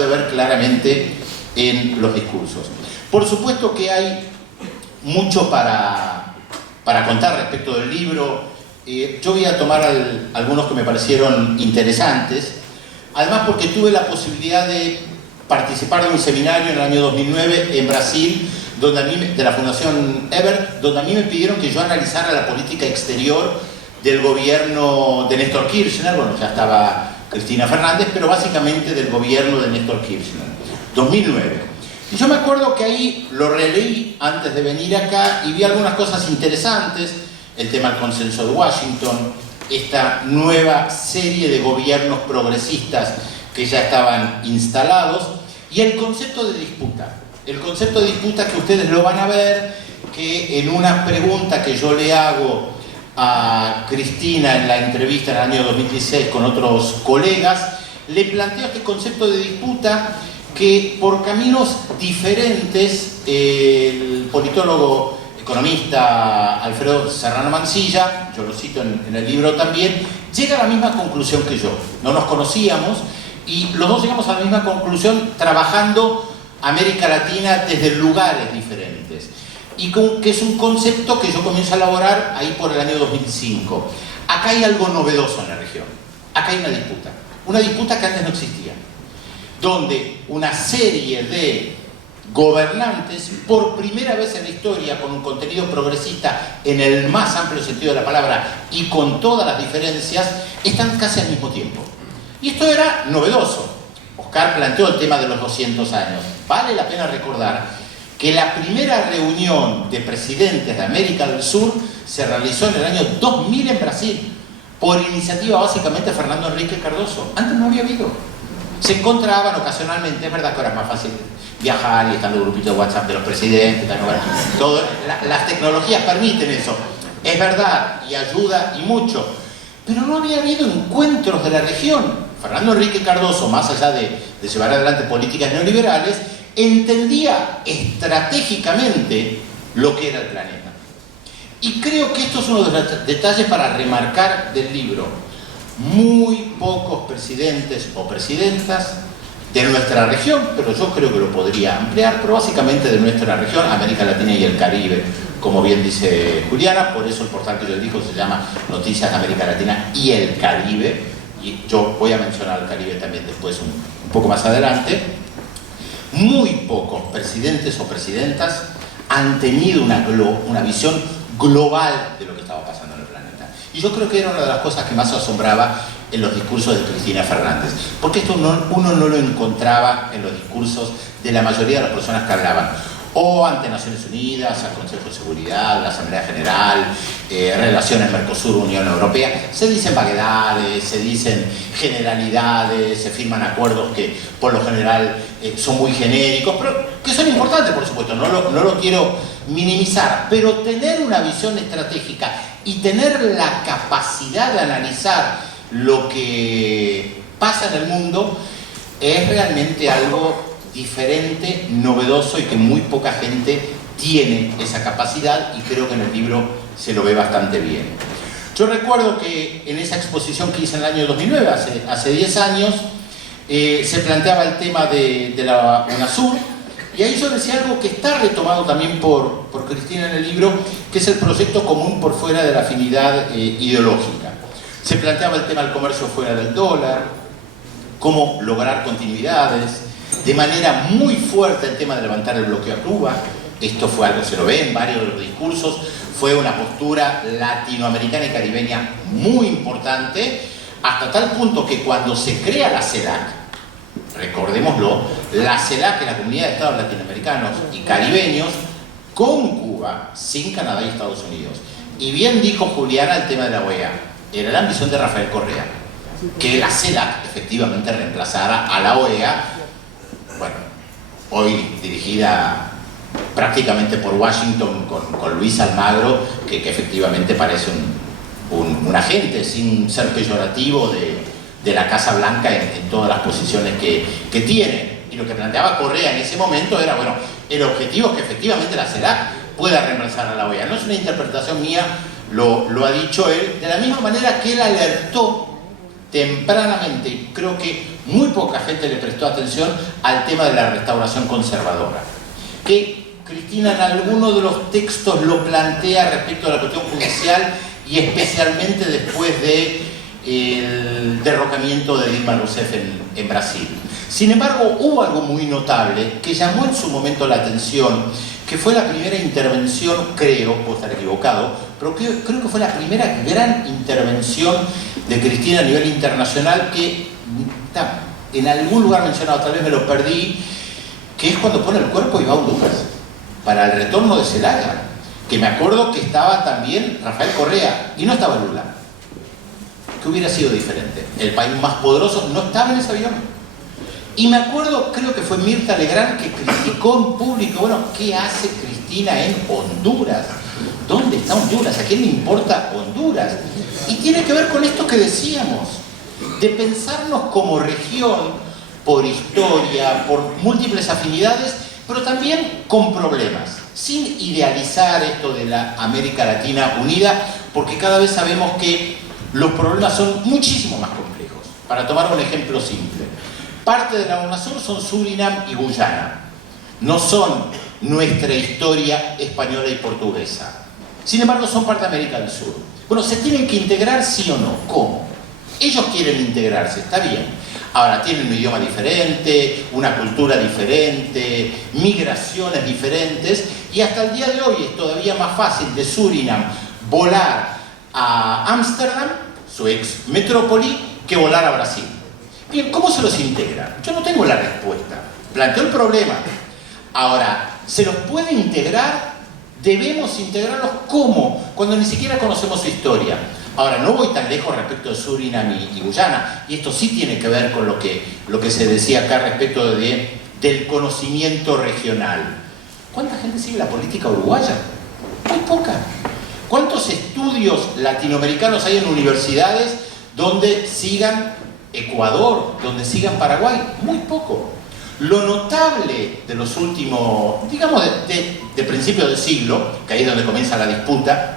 puede ver claramente en los discursos. Por supuesto que hay mucho para contar respecto del libro. Yo voy a tomar algunos que me parecieron interesantes, además porque tuve la posibilidad de participar de un seminario en el año 2009 en Brasil, de la Fundación Ebert, donde a mí me pidieron que yo analizara la política exterior del gobierno de Néstor Kirchner. Bueno, ya estaba Cristina Fernández, pero básicamente del gobierno de Néstor Kirchner, 2009. Y yo me acuerdo que ahí lo releí antes de venir acá y vi algunas cosas interesantes, el tema del consenso de Washington, esta nueva serie de gobiernos progresistas que ya estaban instalados, y el concepto de disputa. El concepto de disputa que ustedes lo van a ver, que en una pregunta que yo le hago a Cristina en la entrevista en el año 2016 con otros colegas, le planteo este concepto de disputa que por caminos diferentes el politólogo economista Alfredo Serrano Mansilla, yo lo cito en el libro también, llega a la misma conclusión que yo. No nos conocíamos y los dos llegamos a la misma conclusión trabajando América Latina desde lugares diferentes. Y que es un concepto que yo comienzo a elaborar ahí por el año 2005. Acá hay algo novedoso en la región. Acá hay una disputa que antes no existía, donde una serie de gobernantes, por primera vez en la historia, con un contenido progresista en el más amplio sentido de la palabra y con todas las diferencias, están casi al mismo tiempo. Y esto era novedoso. Oscar planteó el tema de los 200 años. Vale la pena recordar que la primera reunión de presidentes de América del Sur se realizó en el año 2000 en Brasil, por iniciativa básicamente de Fernando Henrique Cardoso. Antes no había habido. Se encontraban ocasionalmente, es verdad que ahora es más fácil viajar y están los grupitos de WhatsApp de los presidentes, las tecnologías permiten eso, es verdad, y ayuda y mucho, pero no había habido encuentros de la región. Fernando Henrique Cardoso, más allá de llevar adelante políticas neoliberales, entendía estratégicamente lo que era el planeta. Y creo que esto es uno de los detalles para remarcar del libro. Muy pocos presidentes o presidentas de nuestra región, pero yo creo que lo podría ampliar, pero básicamente de nuestra región, América Latina y el Caribe, como bien dice Juliana, por eso el portal que yo digo se llama Noticias de América Latina y el Caribe, y yo voy a mencionar el Caribe también después un poco más adelante. Muy pocos presidentes o presidentas han tenido una visión global de lo que estaba pasando en el planeta. Y yo creo que era una de las cosas que más asombraba en los discursos de Cristina Fernández, porque esto uno no lo encontraba en los discursos de la mayoría de las personas que hablaban, o ante Naciones Unidas, al Consejo de Seguridad, la Asamblea General, relaciones Mercosur-Unión Europea. Se dicen vaguedades, se dicen generalidades, se firman acuerdos que por lo general son muy genéricos, pero que son importantes, por supuesto, no lo quiero minimizar, pero tener una visión estratégica y tener la capacidad de analizar lo que pasa en el mundo es realmente algo diferente, novedoso, y que muy poca gente tiene esa capacidad, y creo que en el libro se lo ve bastante bien. Yo recuerdo que en esa exposición que hice en el año 2009, hace 10 años, se planteaba el tema de la UNASUR, y ahí yo decía algo que está retomado también por Cristina en el libro, que es el proyecto común por fuera de la afinidad ideológica. Se planteaba el tema del comercio fuera del dólar, cómo lograr continuidades, de manera muy fuerte el tema de levantar el bloqueo a Cuba. Esto fue algo, se lo ve en varios de los discursos, fue una postura latinoamericana y caribeña muy importante, hasta tal punto que cuando se crea la CELAC, recordémoslo, la CELAC es la Comunidad de Estados Latinoamericanos y Caribeños con Cuba, sin Canadá y Estados Unidos. Y bien dijo Juliana el tema de la OEA, era la ambición de Rafael Correa, que la CELAC efectivamente reemplazara a la OEA, bueno, hoy dirigida prácticamente por Washington con Luis Almagro, que efectivamente parece un agente, sin ser peyorativo, de la Casa Blanca en todas las posiciones que tiene. Y lo que planteaba Correa en ese momento era, bueno, el objetivo es que efectivamente la CELAC pueda reemplazar a la OEA. No es una interpretación mía, lo ha dicho él, de la misma manera que él alertó tempranamente, y creo que muy poca gente le prestó atención al tema de la restauración conservadora, que Cristina en alguno de los textos lo plantea respecto a la cuestión judicial y especialmente después del derrocamiento de Dilma Rousseff en Brasil. Sin embargo, hubo algo muy notable que llamó en su momento la atención, que fue la primera intervención, creo, puedo estar equivocado, pero creo que fue la primera gran intervención de Cristina a nivel internacional que está en algún lugar mencionado, tal vez me lo perdí, que es cuando pone el cuerpo y va a Honduras para el retorno de Zelaya, que me acuerdo que estaba también Rafael Correa y no estaba Lula. ¿Qué hubiera sido diferente? El país más poderoso no estaba en ese avión. Y me acuerdo, creo que fue Mirta Legrand que criticó en público, bueno, ¿qué hace Cristina en Honduras? ¿Dónde está Honduras? ¿A quién le importa Honduras? Y tiene que ver con esto que decíamos, de pensarnos como región por historia, por múltiples afinidades, pero también con problemas, sin idealizar esto de la América Latina unida, porque cada vez sabemos que los problemas son muchísimo más complejos. Para tomar un ejemplo simple, parte de la UNASUR son Surinam y Guyana, no son nuestra historia española y portuguesa. Sin embargo, son parte de América del Sur. Bueno, ¿se tienen que integrar sí o no? ¿Cómo? Ellos quieren integrarse, está bien. Ahora, tienen un idioma diferente, una cultura diferente, migraciones diferentes, y hasta el día de hoy es todavía más fácil de Surinam volar a Ámsterdam, su ex metrópoli, que volar a Brasil. Bien, ¿cómo se los integra? Yo no tengo la respuesta. Planteo el problema. Ahora, ¿se los puede integrar? ¿Debemos integrarlos? ¿Cómo? Cuando ni siquiera conocemos su historia. Ahora, no voy tan lejos respecto de Surinam y Guyana, y esto sí tiene que ver con lo que se decía acá respecto del conocimiento regional. ¿Cuánta gente sigue la política uruguaya? Muy poca. ¿Cuántos estudios latinoamericanos hay en universidades donde sigan Ecuador, donde sigan Paraguay? Muy poco. Lo notable de los últimos, digamos, de principios del siglo, que ahí es donde comienza la disputa,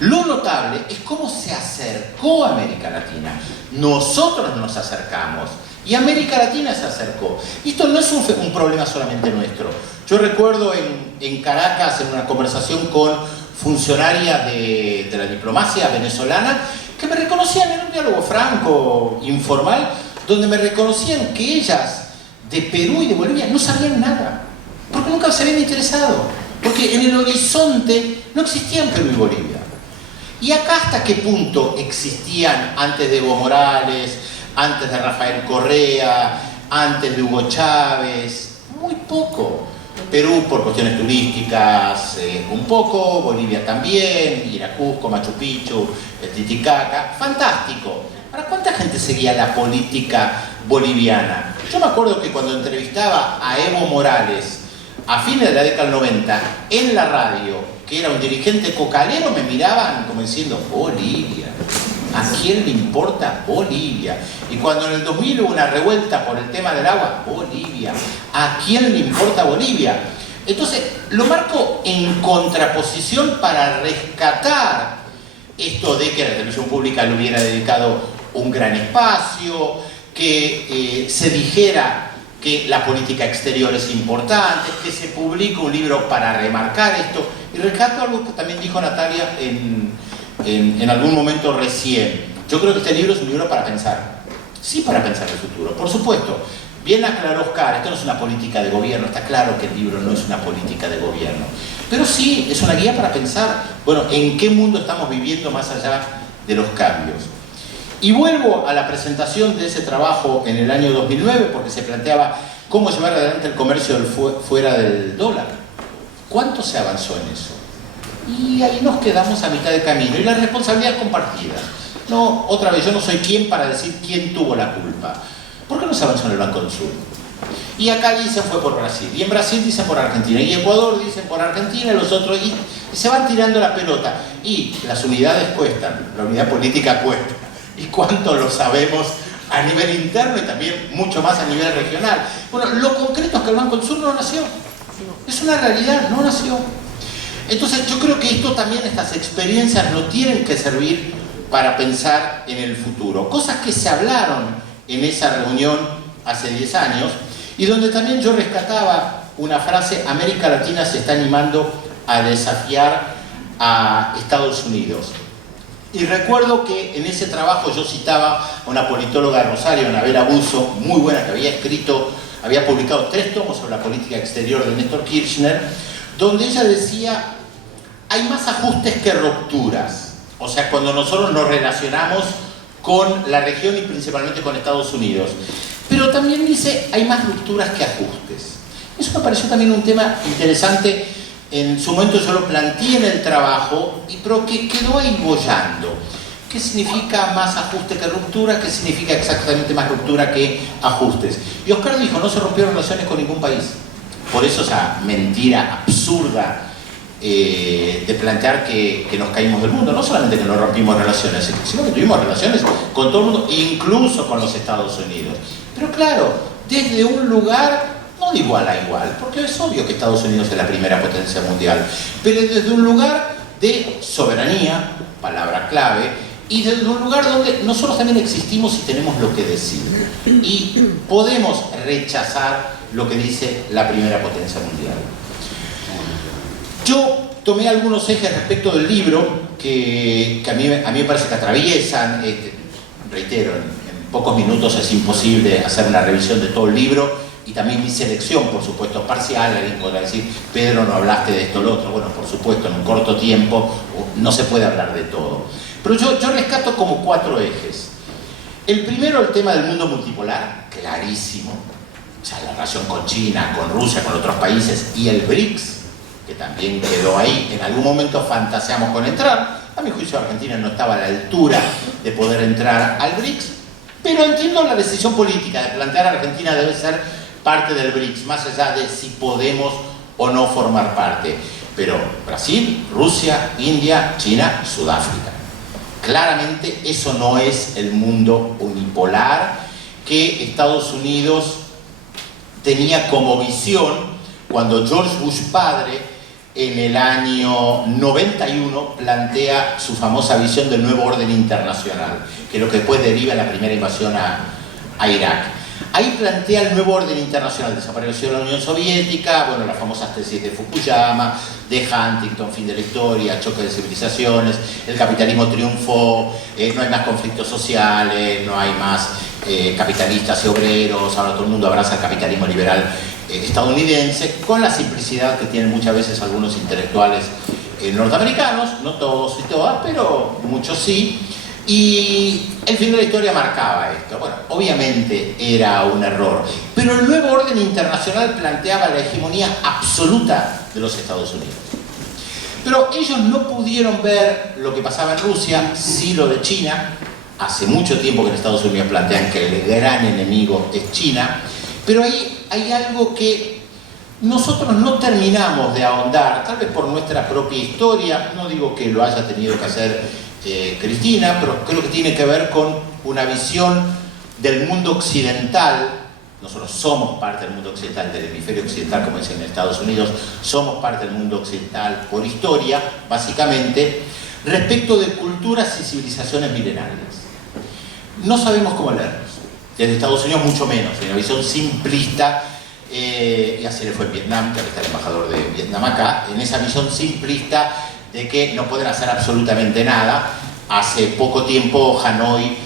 lo notable es cómo se acercó América Latina. Nosotros nos acercamos y América Latina se acercó. Y esto no es un problema solamente nuestro. Yo recuerdo en Caracas, en una conversación con funcionarias de la diplomacia venezolana, que me reconocían en un diálogo franco, informal, donde me reconocían que ellas de Perú y de Bolivia no sabían nada, porque nunca se habían interesado, porque en el horizonte no existían Perú y Bolivia. Y acá, ¿hasta qué punto existían antes de Evo Morales, antes de Rafael Correa, antes de Hugo Chávez? Muy poco. Perú por cuestiones turísticas un poco, Bolivia también, ir a Cusco, Machu Picchu, el Titicaca, fantástico. ¿Para cuánta gente seguía la política boliviana? Yo me acuerdo que cuando entrevistaba a Evo Morales a fines de la década del 90 en la radio, que era un dirigente cocalero, me miraban como diciendo, Bolivia, ¿a quién le importa Bolivia? Y cuando en el 2000 hubo una revuelta por el tema del agua, Bolivia, ¿a quién le importa Bolivia? Entonces, lo marco en contraposición para rescatar esto de que la televisión pública le hubiera dedicado un gran espacio, que se dijera que la política exterior es importante, que se publique un libro para remarcar esto. Y rescato algo que también dijo Natalia en algún momento recién. Yo creo que este libro es un libro para pensar. Sí, para pensar el futuro, por supuesto. Bien aclaró Oscar, esto no es una política de gobierno, está claro que el libro no es una política de gobierno. Pero sí, es una guía para pensar, bueno, en qué mundo estamos viviendo más allá de los cambios. Y vuelvo a la presentación de ese trabajo en el año 2009, porque se planteaba cómo llevar adelante el comercio fuera del dólar. ¿Cuánto se avanzó en eso? Y ahí nos quedamos a mitad de camino. Y la responsabilidad es compartida. No, otra vez, yo no soy quien para decir quién tuvo la culpa. ¿Por qué no se avanzó en el Banco del Sur? Y acá dicen fue por Brasil, y en Brasil dicen por Argentina, y en Ecuador dicen por Argentina, y los otros, y se van tirando la pelota. Y las unidades cuestan, la unidad política cuesta. ¿Y cuánto lo sabemos a nivel interno y también mucho más a nivel regional? Bueno, lo concreto es que el Banco del Sur no nació. Es una realidad, no nació. Entonces yo creo que esto también, estas experiencias no tienen que servir para pensar en el futuro. Cosas que se hablaron en esa reunión hace 10 años, y donde también yo rescataba una frase: América Latina se está animando a desafiar a Estados Unidos. Y recuerdo que en ese trabajo yo citaba a una politóloga de Rosario, Anabela Busso, muy buena, que había publicado 3 tomos sobre la política exterior de Néstor Kirchner, donde ella decía: hay más ajustes que rupturas. O sea, cuando nosotros nos relacionamos con la región y principalmente con Estados Unidos. Pero también dice: hay más rupturas que ajustes. Eso me pareció también un tema interesante. En su momento yo lo planteé en el trabajo, pero que quedó ahí boyando. ¿Qué significa más ajuste que ruptura? ¿Qué significa exactamente más ruptura que ajustes? Y Oscar dijo: no se rompieron relaciones con ningún país. Por eso esa mentira absurda de plantear que nos caímos del mundo. No solamente que no rompimos relaciones, sino que tuvimos relaciones con todo el mundo, incluso con los Estados Unidos. Pero claro, desde un lugar no de igual a igual, porque es obvio que Estados Unidos es la primera potencia mundial, pero desde un lugar de soberanía, palabra clave, y desde un lugar donde nosotros también existimos y tenemos lo que decir. Y podemos rechazar lo que dice la primera potencia mundial. Yo tomé algunos ejes respecto del libro que a mí me parece que atraviesan, reitero, en pocos minutos es imposible hacer una revisión de todo el libro, y también mi selección, por supuesto, parcial. Alguien podrá decir: Pedro, no hablaste de esto o lo otro. Bueno, por supuesto, en un corto tiempo no se puede hablar de todo. Pero yo rescato como 4 ejes. El primero, el tema del mundo multipolar, clarísimo. O sea, la relación con China, con Rusia, con otros países, y el BRICS, que también quedó ahí. En algún momento fantaseamos con entrar. A mi juicio, Argentina no estaba a la altura de poder entrar al BRICS, pero entiendo la decisión política de plantear a Argentina debe ser parte del BRICS, más allá de si podemos o no formar parte. Pero Brasil, Rusia, India, China, Sudáfrica. Claramente eso no es el mundo unipolar que Estados Unidos tenía como visión cuando George Bush padre, en el año 91, plantea su famosa visión del nuevo orden internacional, que es lo que después deriva en la primera invasión a Irak. Ahí plantea el nuevo orden internacional: desapareció la Unión Soviética, bueno, las famosas tesis de Fukuyama, de Huntington, fin de la historia, choque de civilizaciones, el capitalismo triunfó, no hay más conflictos sociales, no hay más capitalistas y obreros, ahora todo el mundo abraza el capitalismo liberal estadounidense, con la simplicidad que tienen muchas veces algunos intelectuales norteamericanos, no todos y todas, pero muchos sí. Y el fin de la historia marcaba esto. Bueno, obviamente era un error, pero el nuevo orden internacional planteaba la hegemonía absoluta de los Estados Unidos. Pero ellos no pudieron ver lo que pasaba en Rusia, sí lo de China. Hace mucho tiempo que en Estados Unidos plantean que el gran enemigo es China, pero ahí hay algo que nosotros no terminamos de ahondar, tal vez por nuestra propia historia. No digo que lo haya tenido que hacer Cristina, pero creo que tiene que ver con una visión del mundo occidental. Nosotros somos parte del mundo occidental, del hemisferio occidental, como dicen en Estados Unidos, somos parte del mundo occidental por historia, básicamente, respecto de culturas y civilizaciones milenarias. No sabemos cómo leerlos. Desde Estados Unidos mucho menos, hay una visión simplista, y así le fue en Vietnam, que está el embajador de Vietnam acá, en esa visión simplista de que no pueden hacer absolutamente nada. Hace poco tiempo Hanoi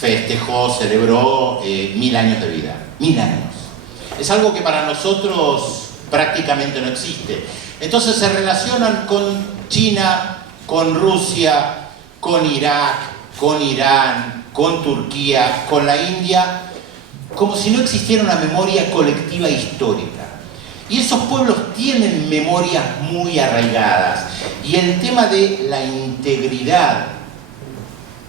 festejó, celebró 1000 años de vida. 1000 años. Es algo que para nosotros prácticamente no existe. Entonces se relacionan con China, con Rusia, con Irak, con Irán, con Turquía, con la India, como si no existiera una memoria colectiva histórica. Y esos pueblos tienen memorias muy arraigadas. Y el tema de la integridad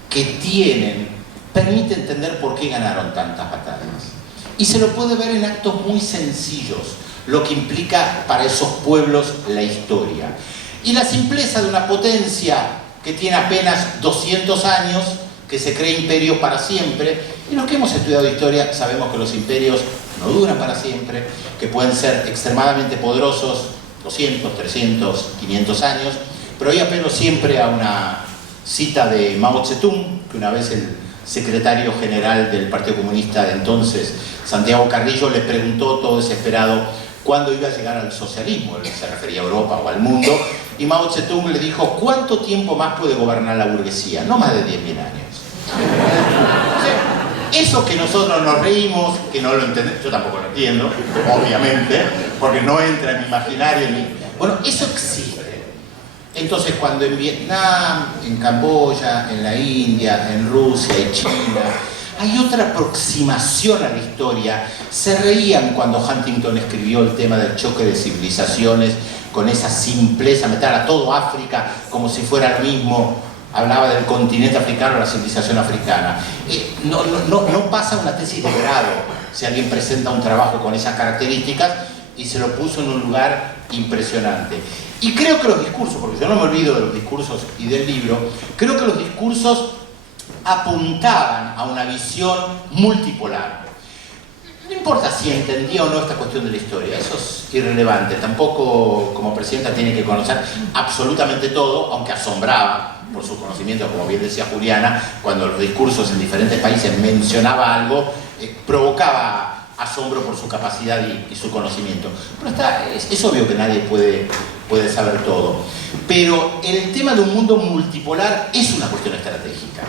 que tienen permite entender por qué ganaron tantas batallas. Y se lo puede ver en actos muy sencillos, lo que implica para esos pueblos la historia. Y la simpleza de una potencia que tiene apenas 200 años, que se cree imperio para siempre. Y los que hemos estudiado historia sabemos que los imperios no duran para siempre, que pueden ser extremadamente poderosos 200, 300, 500 años, pero yo apelo siempre a una cita de Mao Zedong, que una vez él secretario general del Partido Comunista de entonces, Santiago Carrillo, le preguntó todo desesperado cuándo iba a llegar al socialismo. Él se refería a Europa o al mundo, y Mao Zedong le dijo: ¿cuánto tiempo más puede gobernar la burguesía? No más de 10.000 años. Eso que nosotros nos reímos, que no lo entendemos, yo tampoco lo entiendo, obviamente, porque no entra en mi imaginario ni... Bueno, eso existe. Entonces, cuando en Vietnam, en Camboya, en la India, en Rusia y China, hay otra aproximación a la historia, se reían cuando Huntington escribió el tema del choque de civilizaciones, con esa simpleza, meter a todo África como si fuera lo mismo. Hablaba del continente africano, la civilización africana. No pasa una tesis de grado si alguien presenta un trabajo con esas características, y se lo puso en un lugar impresionante. Y creo que los discursos, porque yo no me olvido de los discursos y del libro, creo que los discursos apuntaban a una visión multipolar. No importa si entendía o no esta cuestión de la historia, eso es irrelevante. Tampoco como presidenta tiene que conocer absolutamente todo, aunque asombraba por su conocimiento, como bien decía Juliana, cuando los discursos en diferentes países mencionaba algo, provocaba asombro por su capacidad y su conocimiento. Pero es obvio que nadie puede saber todo. Pero el tema de un mundo multipolar es una cuestión estratégica.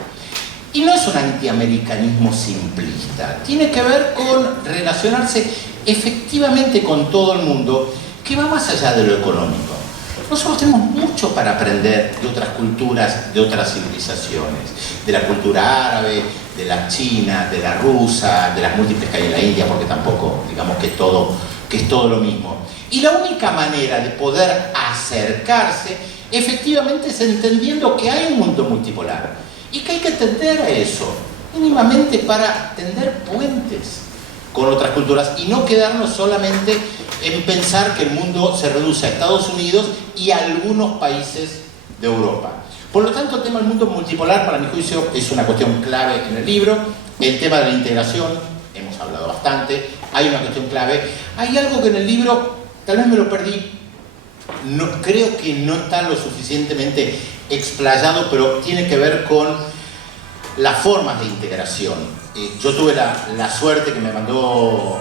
Y no es un antiamericanismo simplista. Tiene que ver con relacionarse efectivamente con todo el mundo, que va más allá de lo económico. Nosotros tenemos mucho para aprender de otras culturas, de otras civilizaciones, de la cultura árabe, de la china, de la rusa, de las múltiples que hay en la India, porque tampoco, digamos que es todo lo mismo. Y la única manera de poder acercarse, efectivamente, es entendiendo que hay un mundo multipolar y que hay que tender a eso, mínimamente para tender puentes con otras culturas y no quedarnos solamente en pensar que el mundo se reduce a Estados Unidos y a algunos países de Europa. Por lo tanto, el tema del mundo multipolar, para mi juicio, es una cuestión clave en el libro. El tema de la integración, hemos hablado bastante, hay una cuestión clave. Hay algo que en el libro, tal vez me lo perdí, creo que no está lo suficientemente explayado, pero tiene que ver con las formas de integración. Yo tuve la suerte que me mandó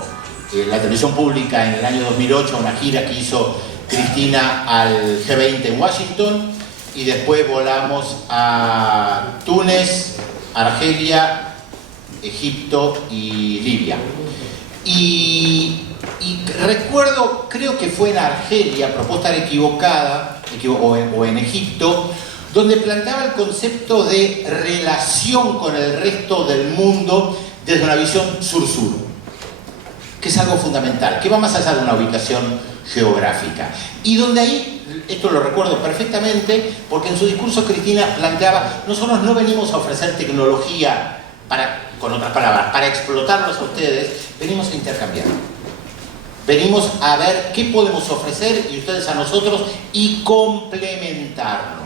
la televisión pública en el año 2008 a una gira que hizo Cristina al G20 en Washington, y después volamos a Túnez, Argelia, Egipto y Libia. Y recuerdo, creo que fue en Argelia, propuesta equivocada, o en Egipto, donde planteaba el concepto de relación con el resto del mundo desde una visión sur-sur, que es algo fundamental, que va más allá de una ubicación geográfica. Y donde ahí, esto lo recuerdo perfectamente, porque en su discurso Cristina planteaba: nosotros no venimos a ofrecer tecnología con otras palabras, para explotarlos a ustedes, venimos a intercambiar. Venimos a ver qué podemos ofrecer y ustedes a nosotros, y complementarnos.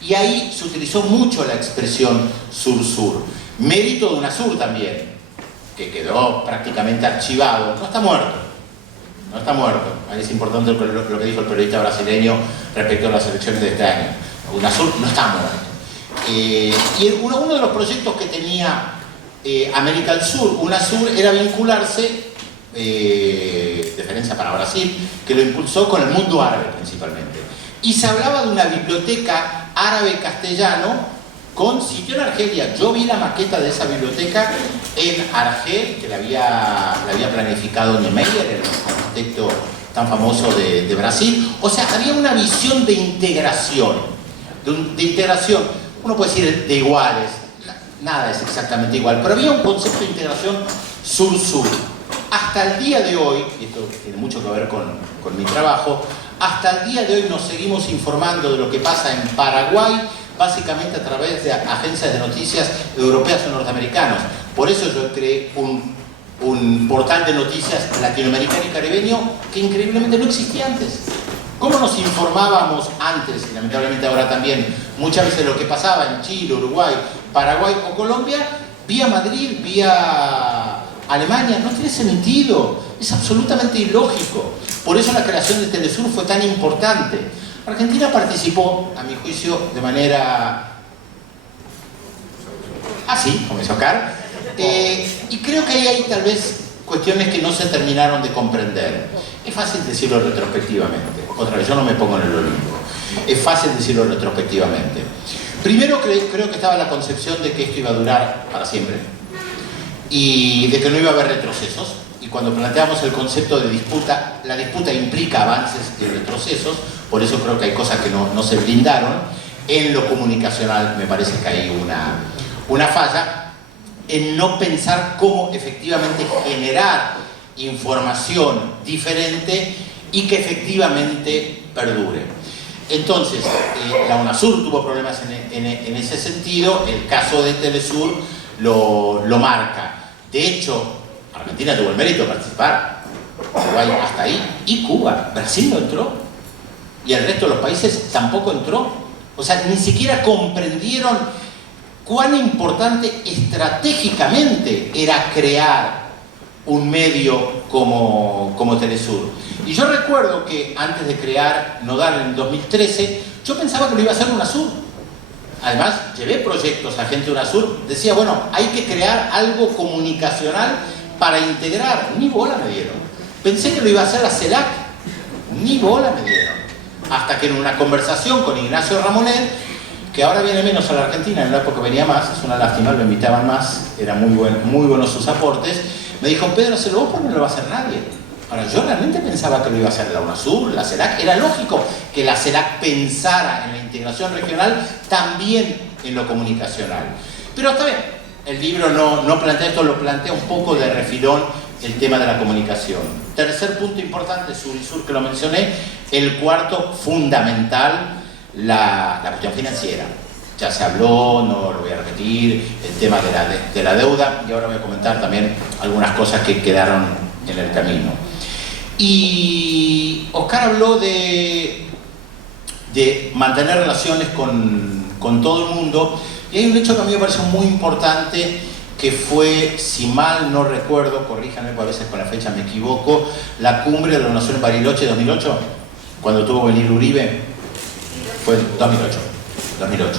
Y ahí se utilizó mucho la expresión sur-sur. Mérito de UNASUR también, que quedó prácticamente archivado. No está muerto. No está muerto. Ahí es importante lo que dijo el periodista brasileño respecto a las elecciones de este año. UNASUR no está muerto. Y uno de los proyectos que tenía América del Sur, UNASUR, era vincularse, diferencia para Brasil, que lo impulsó con el mundo árabe principalmente. Y se hablaba de una biblioteca árabe-castellano con sitio en Argelia. Yo vi la maqueta de esa biblioteca en Argel, que la había planificado Niemeyer, el arquitecto tan famoso de Brasil. O sea, había una visión de integración, de integración, uno puede decir de iguales, nada es exactamente igual, pero había un concepto de integración sur-sur. Hasta el día de hoy, y esto tiene mucho que ver con mi trabajo, hasta el día de hoy nos seguimos informando de lo que pasa en Paraguay, básicamente a través de agencias de noticias europeas o norteamericanas. Por eso yo creé un portal de noticias latinoamericano y caribeño que increíblemente no existía antes. ¿Cómo nos informábamos antes, y lamentablemente ahora también, muchas veces lo que pasaba en Chile, Uruguay, Paraguay o Colombia, vía Madrid, vía Alemania? No tiene sentido, es absolutamente ilógico. Por eso la creación de Telesur fue tan importante. Argentina participó, a mi juicio, de manera así, como dice Oscar. Y creo que ahí hay tal vez cuestiones que no se terminaron de comprender. Es fácil decirlo retrospectivamente. Otra vez, yo no me pongo en el Olimpo. Es fácil decirlo retrospectivamente. Primero creo que estaba la concepción de que esto iba a durar para siempre y de que no iba a haber retrocesos. Y cuando planteamos el concepto de disputa, la disputa implica avances y retrocesos, por eso creo que hay cosas que no se blindaron. En lo comunicacional me parece que hay una falla en no pensar cómo efectivamente generar información diferente y que efectivamente perdure. Entonces, la UNASUR tuvo problemas en ese sentido, el caso de Telesur lo marca. De hecho, Argentina tuvo el mérito de participar, Uruguay hasta ahí, y Cuba. Brasil no entró, y el resto de los países tampoco entró. O sea, ni siquiera comprendieron cuán importante estratégicamente era crear un medio como Telesur. Y yo recuerdo que antes de crear Nodal en 2013, yo pensaba que lo iba a hacer UNASUR. Además, llevé proyectos a gente de UNASUR, decía, bueno, hay que crear algo comunicacional para integrar. Ni bola me dieron. Pensé que lo iba a hacer la CELAC, ni bola me dieron. Hasta que en una conversación con Ignacio Ramonet, que ahora viene menos a la Argentina, en la época venía más, es una lástima, lo invitaban más, eran muy buenos sus aportes, me dijo, Pedro, hacelo vos porque no lo va a hacer nadie. Ahora, yo realmente pensaba que lo iba a hacer la UNASUR, la CELAC. Era lógico que la CELAC pensara en la integración regional, también en lo comunicacional. Pero está bien, el libro no plantea esto, lo plantea un poco de refilón el tema de la comunicación. Tercer punto importante, Sur y Sur, que lo mencioné. El cuarto, fundamental, la cuestión financiera. Ya se habló, no lo voy a repetir, el tema de la deuda, y ahora voy a comentar también algunas cosas que quedaron en el camino. Y Oscar habló de mantener relaciones con todo el mundo, y hay un hecho que a mí me pareció muy importante, que fue, si mal no recuerdo, corríjanme, porque a veces con la fecha me equivoco, la cumbre de la UNASUR en Bariloche 2008, cuando tuvo que venir Uribe, fue 2008.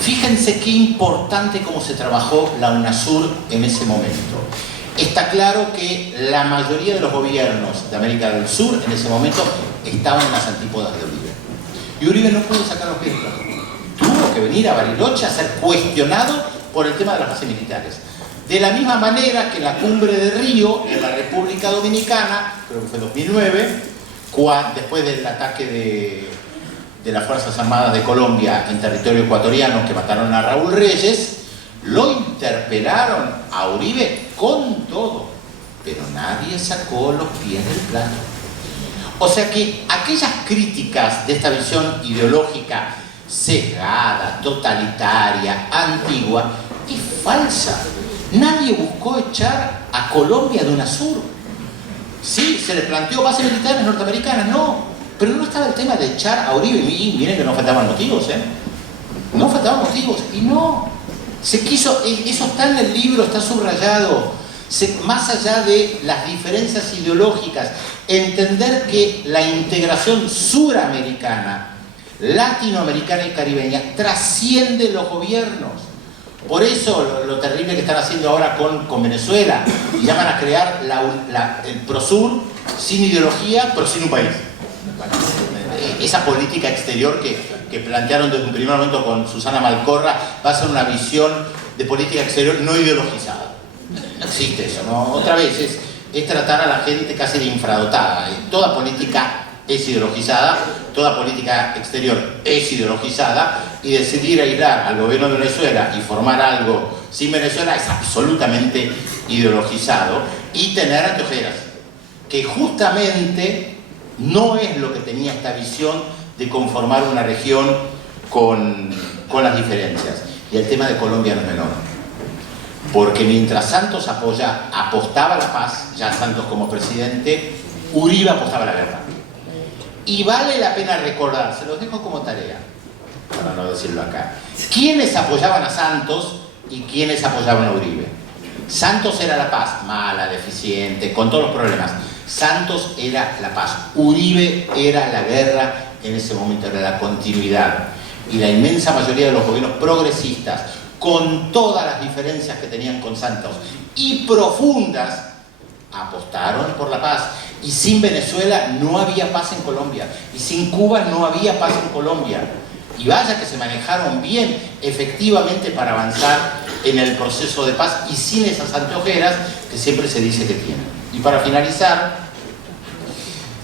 Fíjense qué importante cómo se trabajó la UNASUR en ese momento. Está claro que la mayoría de los gobiernos de América del Sur en ese momento estaban en las antípodas de Uribe. Y Uribe no pudo sacar los pies del plato. Tuvo que venir a Bariloche a ser cuestionado por el tema de las bases militares. De la misma manera que la cumbre de Río en la República Dominicana, creo que fue 2009, después del ataque de las Fuerzas Armadas de Colombia en territorio ecuatoriano, que mataron a Raúl Reyes, lo interpelaron a Uribe con todo, pero nadie sacó los pies del plato. O sea que aquellas críticas de esta visión ideológica sesgada, totalitaria, antigua, es falsa. Nadie buscó echar a Colombia de UNASUR. Sí, se le planteó bases militares norteamericanas, no, pero no estaba el tema de echar a Uribe. Y miren que no faltaban motivos, no faltaban motivos, y no. Se quiso, eso está en el libro, está subrayado, más allá de las diferencias ideológicas, entender que la integración suramericana, latinoamericana y caribeña trasciende los gobiernos. Por eso lo terrible que están haciendo ahora con Venezuela, y llaman a crear el Prosur sin ideología, pero sin un país. Bueno, esa política exterior que plantearon desde un primer momento con Susana Malcorra va a ser una visión de política exterior no ideologizada. No existe eso, ¿no? Otra vez es tratar a la gente casi de infradotada. Toda política es ideologizada, toda política exterior es ideologizada, y decidir aislar al gobierno de Venezuela y formar algo sin Venezuela es absolutamente ideologizado, y tener anteojeras, que justamente no es lo que tenía esta visión de conformar una región con las diferencias. Y el tema de Colombia no es menor, porque mientras Santos apostaba a la paz, ya Santos como presidente, Uribe apostaba a la guerra. Y vale la pena recordar, se los dejo como tarea, para no decirlo acá, quiénes apoyaban a Santos y quiénes apoyaban a Uribe. Santos era la paz, mala, deficiente, con todos los problemas. Santos era la paz, Uribe era la guerra, en ese momento era la continuidad. Y la inmensa mayoría de los gobiernos progresistas, con todas las diferencias que tenían con Santos y profundas, apostaron por la paz. Y sin Venezuela no había paz en Colombia, y sin Cuba no había paz en Colombia. Y vaya que se manejaron bien, efectivamente, para avanzar en el proceso de paz y sin esas anteojeras que siempre se dice que tienen. Y para finalizar,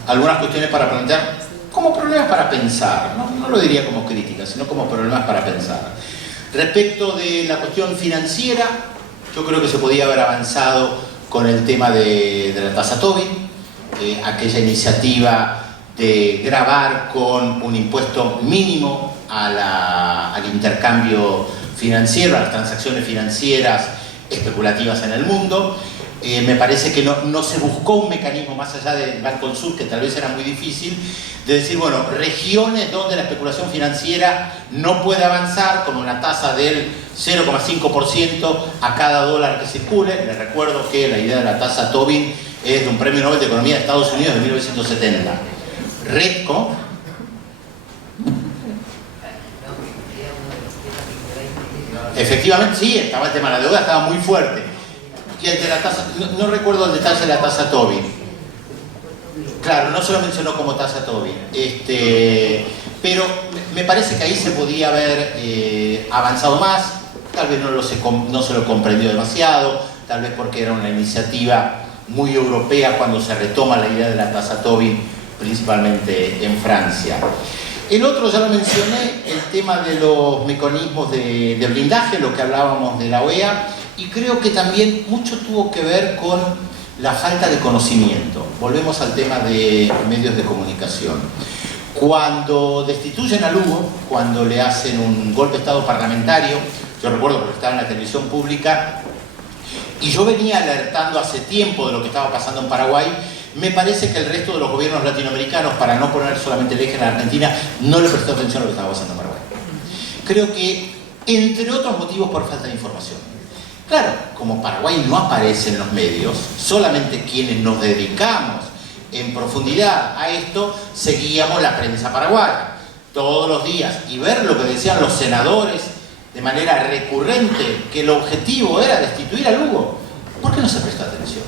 algunas cuestiones para plantear como problemas para pensar, no lo diría como crítica, sino como problemas para pensar. Respecto de la cuestión financiera, yo creo que se podía haber avanzado con el tema de la tasa Tobin, aquella iniciativa de gravar con un impuesto mínimo al intercambio financiero, a las transacciones financieras especulativas en el mundo. Me parece que no se buscó un mecanismo más allá del Bancosur, que tal vez era muy difícil, de decir, bueno, regiones donde la especulación financiera no puede avanzar con una tasa del 0,5% a cada dólar que circule. Les recuerdo que la idea de la tasa Tobin es de un premio Nobel de Economía de Estados Unidos de 1970. Redco, efectivamente, sí, estaba el tema de la deuda, estaba muy fuerte. Y el de la tasa, no recuerdo el detalle de la tasa Tobin. Claro, no se lo mencionó como tasa Tobin. Pero me parece que ahí se podía haber avanzado más. Tal vez no se lo comprendió demasiado, tal vez porque era una iniciativa muy europea cuando se retoma la idea de la tasa Tobin, principalmente en Francia. El otro, ya lo mencioné, el tema de los mecanismos de blindaje, lo que hablábamos de la OEA, y creo que también mucho tuvo que ver con la falta de conocimiento. Volvemos al tema de medios de comunicación. Cuando destituyen a Lugo, cuando le hacen un golpe de Estado parlamentario, yo recuerdo porque estaba en la televisión pública, y yo venía alertando hace tiempo de lo que estaba pasando en Paraguay. Me parece que el resto de los gobiernos latinoamericanos, para no poner solamente el eje en la Argentina, no le prestó atención a lo que estaba pasando en Paraguay. Creo que, entre otros motivos, por falta de información. Claro, como Paraguay no aparece en los medios, solamente quienes nos dedicamos en profundidad a esto, seguíamos la prensa paraguaya todos los días, y ver lo que decían los senadores de manera recurrente, que el objetivo era destituir a Lugo. ¿Por qué no se prestó atención?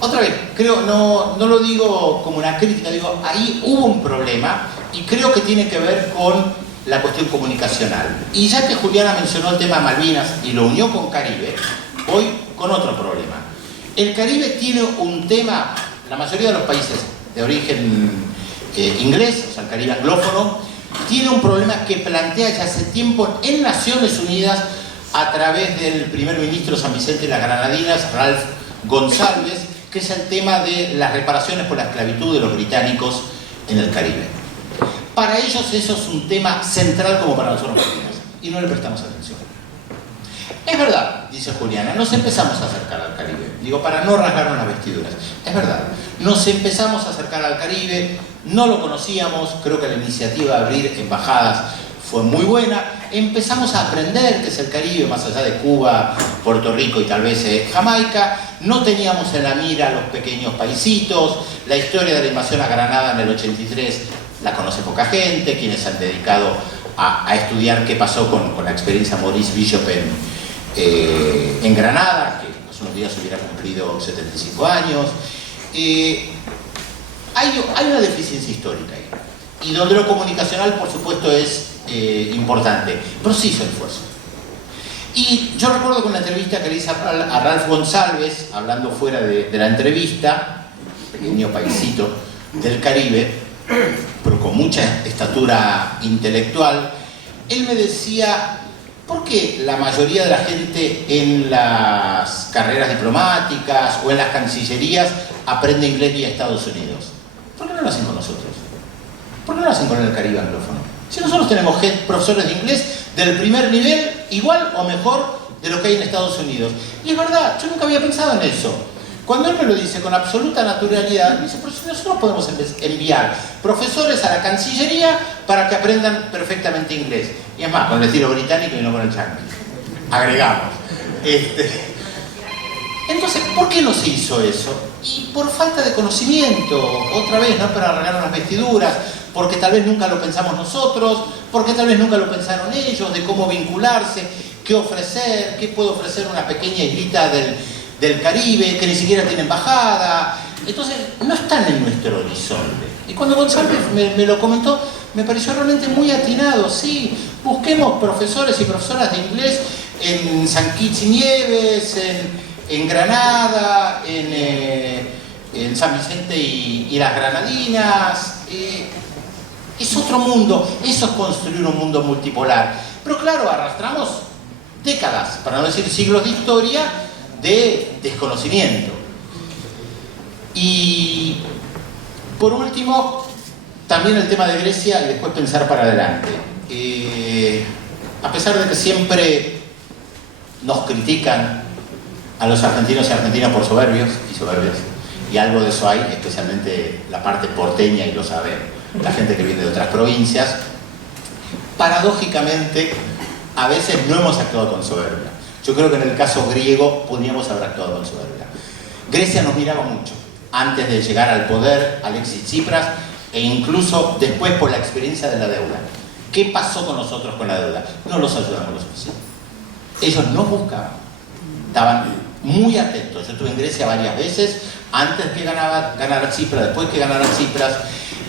Otra vez, creo, no lo digo como una crítica, digo, ahí hubo un problema y creo que tiene que ver con la cuestión comunicacional. Y ya que Juliana mencionó el tema Malvinas y lo unió con Caribe, voy con otro problema. El Caribe tiene un tema, la mayoría de los países de origen inglés, o sea, el Caribe anglófono, tiene un problema que plantea ya hace tiempo en Naciones Unidas a través del primer ministro San Vicente de las Granadinas, Ralph González, que es el tema de las reparaciones por la esclavitud de los británicos en el Caribe. Para ellos eso es un tema central como para nosotros y no le prestamos atención. Es verdad, dice Juliana, nos empezamos a acercar al Caribe. Digo, para no rasgarnos las vestiduras. Es verdad, nos empezamos a acercar al Caribe, no lo conocíamos, creo que la iniciativa de abrir embajadas fue muy buena. Empezamos a aprender qué es el Caribe, más allá de Cuba, Puerto Rico y tal vez Jamaica. No teníamos en la mira los pequeños paisitos. La historia de la invasión a Granada en el 83 la conoce poca gente. Quienes se han dedicado a estudiar qué pasó con la experiencia Maurice Bishop en Granada, que hace unos días hubiera cumplido 75 años. Hay una deficiencia histórica ahí. Y donde lo comunicacional, por supuesto, es importante, pero sí hizo esfuerzo. Y yo recuerdo que una entrevista que le hice a Ralph González, hablando fuera de la entrevista, pequeño paisito del Caribe, pero con mucha estatura intelectual, él me decía, ¿por qué la mayoría de la gente en las carreras diplomáticas o en las cancillerías aprende inglés y a Estados Unidos? ¿Por qué no lo hacen con nosotros? ¿Por qué no lo hacen con el Caribe anglófono? Si nosotros tenemos profesores de inglés del primer nivel, igual o mejor de lo que hay en Estados Unidos. Y es verdad, yo nunca había pensado en eso. Cuando él me lo dice con absoluta naturalidad, me dice, pero si nosotros podemos enviar profesores a la Cancillería para que aprendan perfectamente inglés. Y es más, con el estilo británico y no con el yankee. Agregamos. Entonces, ¿por qué no se hizo eso? Y por falta de conocimiento, otra vez, no para arreglar las vestiduras, porque tal vez nunca lo pensamos nosotros, porque tal vez nunca lo pensaron ellos, de cómo vincularse. qué ofrecer, qué puede ofrecer una pequeña islita del Caribe, que ni siquiera tiene embajada. Entonces, no están en nuestro horizonte. Y cuando González me lo comentó, me pareció realmente muy atinado. Sí, busquemos profesores y profesoras de inglés en San Kitts y Nieves, en Granada, en San Vicente y las Granadinas. Es otro mundo, eso es construir un mundo multipolar. Pero claro, arrastramos décadas, para no decir siglos de historia, de desconocimiento. Y por último, también el tema de Grecia y después pensar para adelante. A pesar de que siempre nos critican a los argentinos y argentinas por soberbios y soberbias, y algo de eso hay, especialmente la parte porteña, y lo sabe la gente que viene de otras provincias, paradójicamente a veces no hemos actuado con soberbia. Yo creo que en el caso griego podríamos haber actuado con soberbia. Grecia nos miraba mucho antes de llegar al poder Alexis Tsipras, e incluso después por la experiencia de la deuda. ¿Qué pasó con nosotros con la deuda? No los ayudamos lo suficiente. Ellos nos buscaban, estaban muy atentos. Yo estuve en Grecia varias veces, antes que ganara Tsipras, después que ganara Tsipras,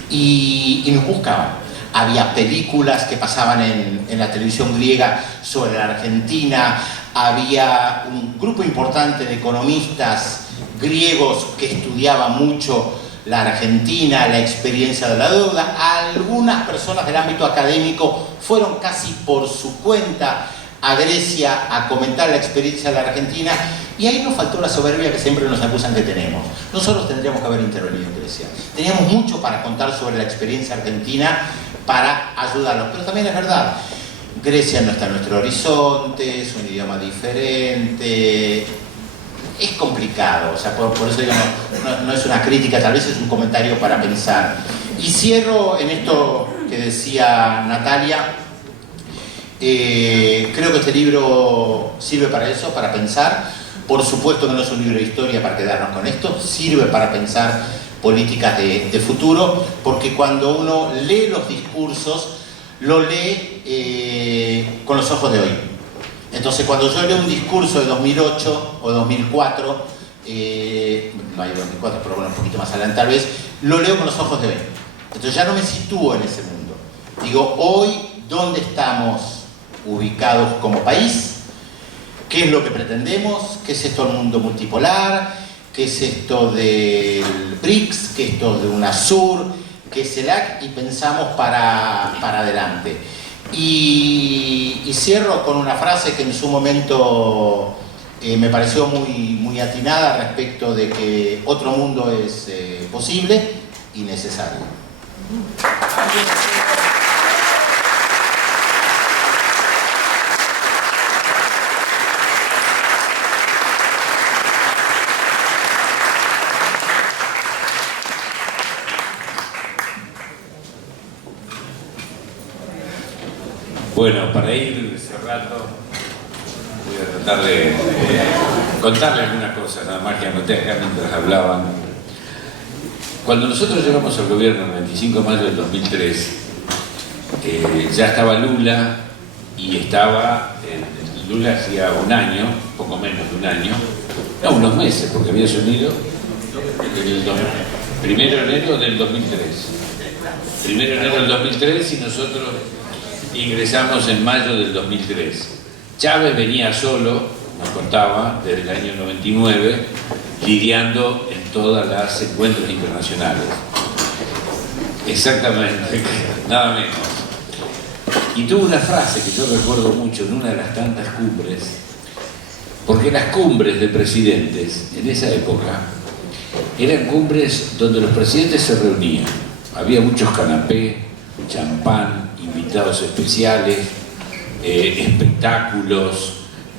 y nos buscaban. Había películas que pasaban en la televisión griega sobre la Argentina, había un grupo importante de economistas griegos que estudiaban mucho la Argentina, la experiencia de la deuda. Algunas personas del ámbito académico fueron casi por su cuenta a Grecia a comentar la experiencia de la Argentina, y ahí nos faltó la soberbia que siempre nos acusan que tenemos. Nosotros tendríamos que haber intervenido en Grecia. Teníamos mucho para contar sobre la experiencia argentina para ayudarlos, pero también es verdad, Grecia no está en nuestro horizonte, es un idioma diferente, es complicado, o sea, por eso digo, no es una crítica, tal vez es un comentario para pensar. Y cierro en esto que decía Natalia. Creo que este libro sirve para eso, para pensar. Por supuesto que no es un libro de historia para quedarnos con esto, sirve para pensar políticas de futuro, porque cuando uno lee los discursos, lo lee con los ojos de hoy. Entonces, cuando yo leo un discurso de 2008 o 2004, no hay 2004, pero bueno, un poquito más adelante tal vez, lo leo con los ojos de hoy. Entonces ya no me sitúo en ese mundo. Digo, hoy, ¿dónde estamos ubicados como país? ¿Qué es lo que pretendemos? ¿Qué es esto del mundo multipolar? ¿Qué es esto del BRICS? ¿Qué es esto de UNASUR? ¿Qué es el AC? Y pensamos para adelante. Y cierro con una frase que en su momento me pareció muy atinada respecto de que otro mundo es posible y necesario. Bueno, para ir cerrando, voy a tratar de contarles algunas cosas, nada más que anoté acá mientras hablaban. Cuando nosotros llegamos al gobierno el 25 de mayo del 2003, ya estaba Lula, y estaba, Lula hacía un año, poco menos de un año, no, unos meses, porque había asumido el 1 de enero del 2003. 1 de enero del 2003 y nosotros ingresamos en mayo del 2003. Chávez venía solo, nos contaba, desde el año 99, lidiando en todas las encuentros internacionales. Exactamente, nada menos. Y tuvo una frase que yo recuerdo mucho en una de las tantas cumbres, porque las cumbres de presidentes en esa época eran cumbres donde los presidentes se reunían. Había muchos canapés, champán, invitados especiales, espectáculos,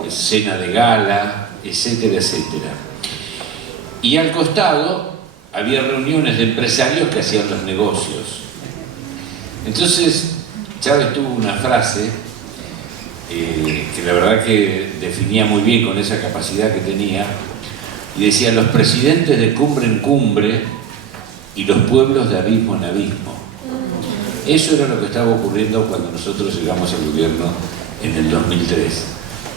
cena de gala, etcétera, etcétera. Y al costado había reuniones de empresarios que hacían los negocios. Entonces Chávez tuvo una frase que la verdad que definía muy bien con esa capacidad que tenía, y decía: los presidentes de cumbre en cumbre y los pueblos de abismo en abismo. Eso era lo que estaba ocurriendo cuando nosotros llegamos al gobierno en el 2003.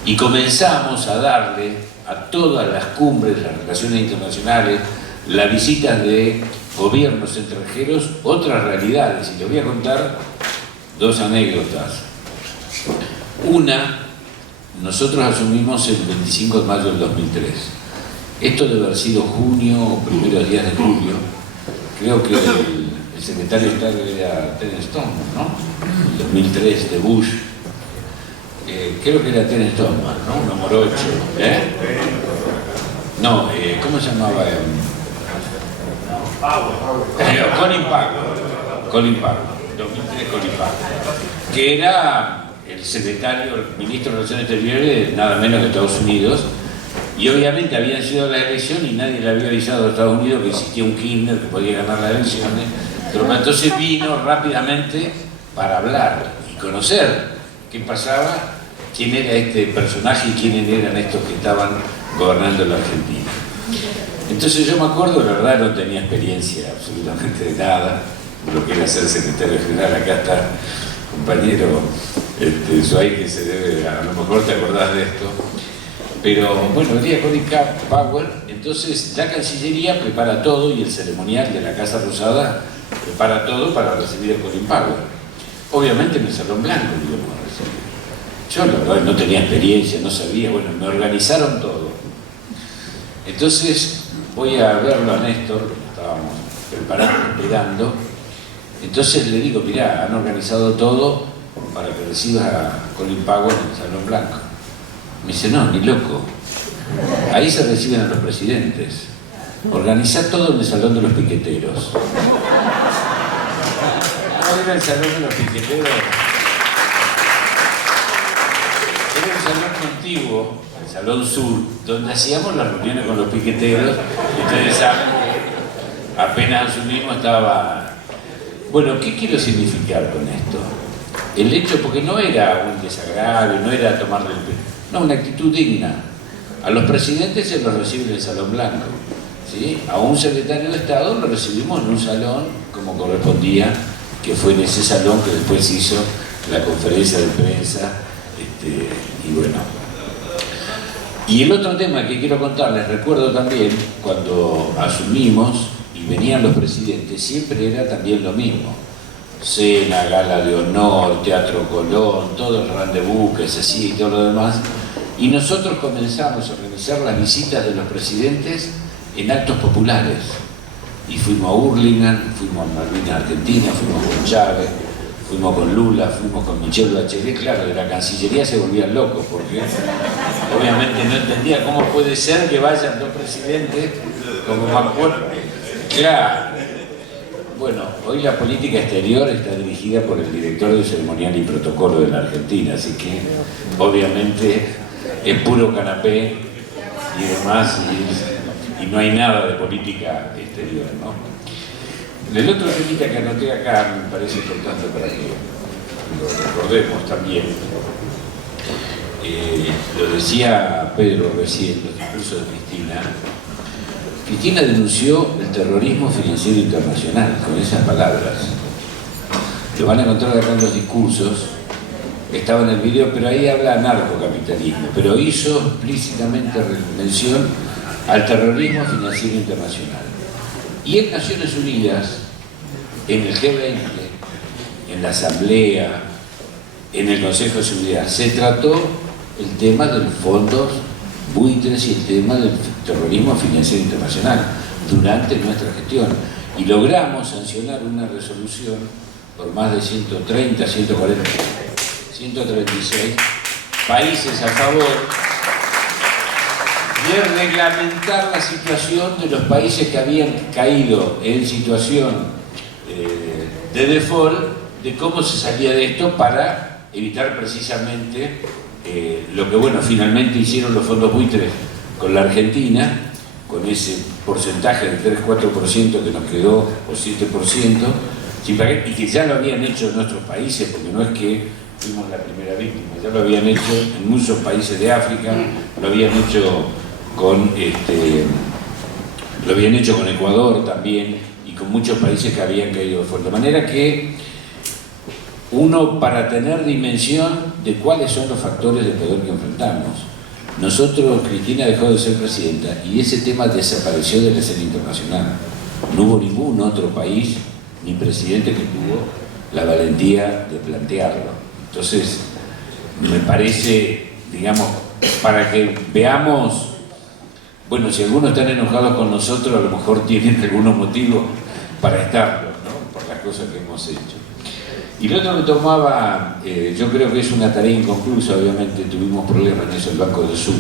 y comenzamos a darle a todas las cumbres, las relaciones internacionales, las visitas de gobiernos extranjeros, otras realidades. Y les voy a contar dos anécdotas. Una, nosotros asumimos el 25 de mayo del 2003. Esto debe haber sido junio o primeros días de julio. Creo que el secretario de Estado era Terence Thomas, ¿no? El 2003 de Bush. Creo que era Terence Thomas, ¿no? Uno morocho. No, ¿cómo se llamaba? Colin Powell. Colin Powell. 2003 Colin Powell. Que era el secretario, el ministro de Relaciones Exteriores, nada menos que Estados Unidos. Y obviamente habían sido las elecciones y nadie le había avisado a Estados Unidos que existía un Kirchner que podía ganar las elecciones. Pero entonces vino rápidamente para hablar y conocer qué pasaba, quién era este personaje y quiénes eran estos que estaban gobernando la Argentina. Entonces yo me acuerdo, la verdad no tenía experiencia absolutamente de nada, lo que era ser secretario general. Acá está compañero Suárez, que se debe, a lo mejor te acordás de esto. Pero bueno, el día Colin Powell, entonces la Cancillería prepara todo y el ceremonial de la Casa Rosada prepara todo para recibir a Colin Powell. Obviamente en el Salón Blanco lo íbamos a recibir. Yo la verdad no tenía experiencia, no sabía, bueno, me organizaron todo. Entonces voy a verlo a Néstor, que estábamos preparando, esperando. Entonces le digo, mirá, han organizado todo para que recibas a Colin Powell en el Salón Blanco. Me dice, no, ni loco. Ahí se reciben a los presidentes. Organizá todo en el Salón de los Piqueteros. No, era el Salón de los Piqueteros. Era el salón contiguo, el Salón Sur, donde hacíamos las reuniones con los piqueteros. Ustedes saben que apenas asumimos estaba... Bueno, ¿qué quiero significar con esto? El hecho, porque no era un desagravio, no era tomarle el pelo. No, una actitud digna. A los presidentes se los recibe en el Salón Blanco, ¿sí? A un secretario de Estado lo recibimos en un salón como correspondía, que fue en ese salón que después hizo la conferencia de prensa, y bueno. Y el otro tema que quiero contarles, recuerdo también cuando asumimos y venían los presidentes, siempre era también lo mismo. Cena, gala de honor, Teatro Colón, todo el rendezvous que se hacía y todo lo demás. Y nosotros comenzamos a organizar las visitas de los presidentes en actos populares. Y fuimos a Hurlingham, fuimos a Malvinas Argentina, fuimos con Chávez, fuimos con Lula, fuimos con Michelle Bachelet. Claro, de la Cancillería se volvían locos porque obviamente no entendía cómo puede ser que vayan dos presidentes como Macron. Claro. Bueno, hoy la política exterior está dirigida por el director de ceremonial y protocolo de la Argentina, así que obviamente es puro canapé y demás, y no hay nada de política exterior, ¿no? El otro temita que anoté acá me parece importante para que lo recordemos también. Lo decía Pedro recién, los discursos de Cristina. Cristina denunció el terrorismo financiero internacional con esas palabras. Lo van a encontrar acá en los discursos, estaba en el video, pero ahí habla narcocapitalismo, pero hizo explícitamente mención al terrorismo financiero internacional. Y en Naciones Unidas, en el G20, en la Asamblea, en el Consejo de Seguridad, se trató el tema de los fondos buitres y el tema del terrorismo financiero internacional durante nuestra gestión. Y logramos sancionar una resolución por más de 130, 140, 136 países a favor de reglamentar la situación de los países que habían caído en situación de default, de cómo se salía de esto para evitar precisamente lo que, bueno, finalmente hicieron los fondos buitres con la Argentina, con ese porcentaje de 3-4% que nos quedó, o 7%, sin pagar, y que ya lo habían hecho en nuestros países, porque no es que fuimos la primera víctima, ya lo habían hecho en muchos países de África, lo habían hecho con Ecuador también, y con muchos países que habían caído de fuerte. De manera que Uno, para tener dimensión de cuáles son los factores de poder que enfrentamos. Nosotros, Cristina dejó de ser presidenta y ese tema desapareció de la escena internacional. No hubo ningún otro país ni presidente que tuvo la valentía de plantearlo. Entonces, me parece, digamos, para que veamos, bueno, si algunos están enojados con nosotros, a lo mejor tienen algunos motivos para estarlo, ¿no? Por las cosas que hemos hecho. Y lo otro que tomaba, yo creo que es una tarea inconclusa, obviamente tuvimos problemas en eso, el Banco del Sur.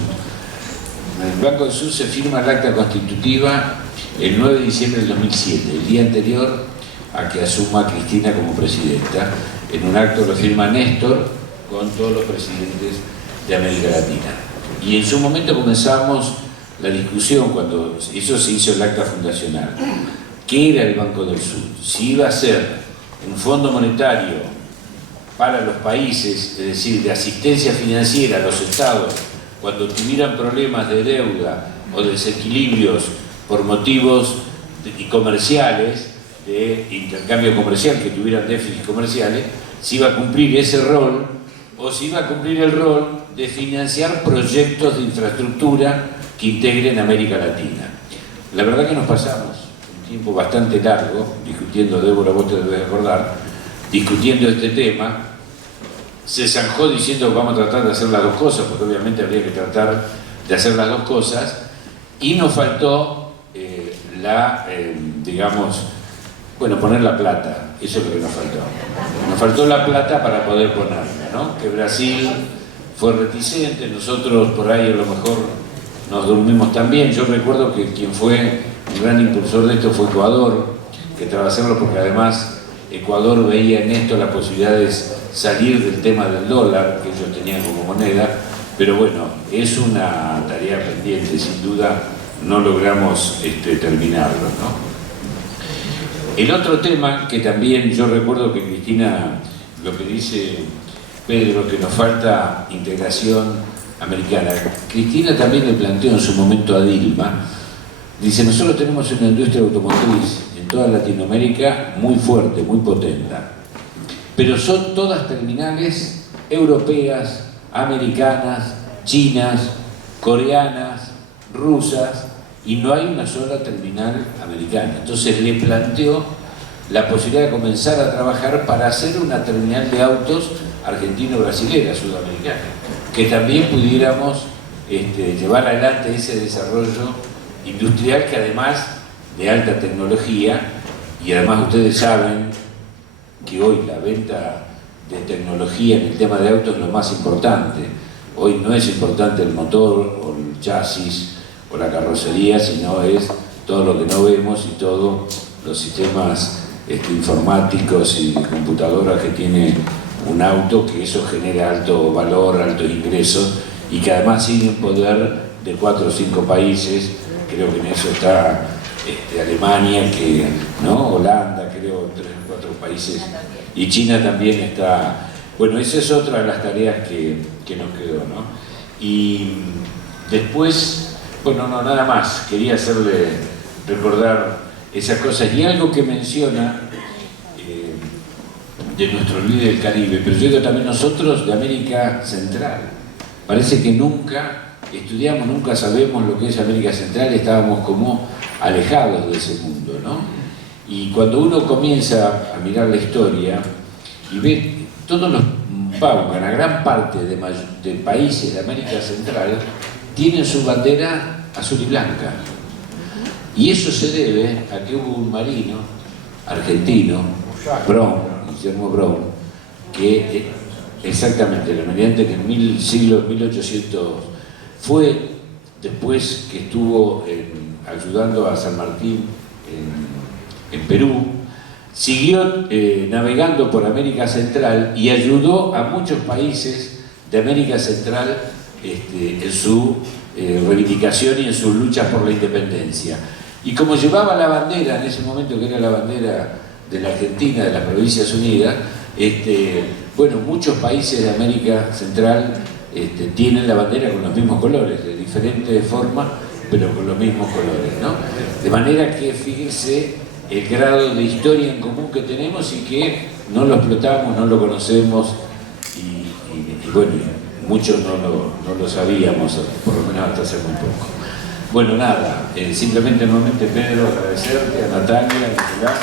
En el Banco del Sur se firma el acta constitutiva el 9 de diciembre del 2007, el día anterior a que asuma Cristina como presidenta. En un acto lo firma Néstor con todos los presidentes de América Latina. Y en su momento comenzamos la discusión, cuando eso se hizo el acta fundacional. ¿Qué era el Banco del Sur? Si iba a ser un fondo monetario para los países, es decir, de asistencia financiera a los estados cuando tuvieran problemas de deuda o desequilibrios por motivos comerciales, de intercambio comercial, que tuvieran déficits comerciales, si iba a cumplir ese rol o si iba a cumplir el rol de financiar proyectos de infraestructura que integren América Latina. La verdad que nos pasamos un tiempo bastante largo discutiendo, Débora, vos te debes acordar, discutiendo este tema. Se zanjó diciendo que vamos a tratar de hacer las dos cosas, porque obviamente habría que tratar de hacer las dos cosas, y nos faltó digamos, bueno, poner la plata, eso es lo que nos faltó. Nos faltó la plata para poder ponerla, ¿no? Que Brasil fue reticente, nosotros por ahí a lo mejor nos dormimos también. Yo recuerdo que quien fue un gran impulsor de esto fue Ecuador, que trató de hacerlo porque además Ecuador veía en esto la posibilidad de salir del tema del dólar, que ellos tenían como moneda, pero bueno, es una tarea pendiente, sin duda no logramos terminarlo, ¿no? El otro tema que también yo recuerdo que Cristina, lo que dice Pedro, que nos falta integración americana. Cristina también le planteó en su momento a Dilma, dice, nosotros tenemos una industria automotriz en toda Latinoamérica muy fuerte, muy potente, pero son todas terminales europeas, americanas, chinas, coreanas, rusas, y no hay una sola terminal americana. Entonces le planteó la posibilidad de comenzar a trabajar para hacer una terminal de autos argentino-brasilera, sudamericana, que también pudiéramos llevar adelante ese desarrollo industrial, que además de alta tecnología, y además ustedes saben que hoy la venta de tecnología en el tema de autos es lo más importante. Hoy no es importante el motor o el chasis o la carrocería, sino es todo lo que no vemos y todos los sistemas informáticos y de computadoras que tiene un auto, que eso genera alto valor, altos ingresos, y que además sigue en poder de 4 o 5 países. Creo que en eso está Alemania, ¿no? Holanda, creo, 3 o 4 países, y China también está. Bueno, esa es otra de las tareas que nos quedó, ¿no? Y después, bueno, no, nada más, quería hacerle recordar esas cosas, y algo que menciona de nuestro líder del Caribe, pero yo digo también nosotros de América Central. Parece que nunca estudiamos, nunca sabemos lo que es América Central, estábamos como alejados de ese mundo, ¿no? Y cuando uno comienza a mirar la historia y ve todos los paucan, a gran parte de países de América Central tienen su bandera azul y blanca. Y eso se debe a que hubo un marino argentino, Guillermo Brown, que exactamente, el almirante que en el siglo 1800 fue, después que estuvo ayudando a San Martín en Perú, siguió navegando por América Central y ayudó a muchos países de América Central en su reivindicación y en sus luchas por la independencia. Y como llevaba la bandera en ese momento, que era la bandera de la Argentina, de las Provincias Unidas, bueno, muchos países de América Central tienen la bandera con los mismos colores, de diferente forma, pero con los mismos colores, ¿no? De manera que, fíjense, el grado de historia en común que tenemos y que no lo explotamos, no lo conocemos y bueno, muchos no lo sabíamos, por lo menos hasta hace muy poco. Bueno, nada, simplemente nuevamente Pedro, agradecerte, a Natalia, a Nicolás.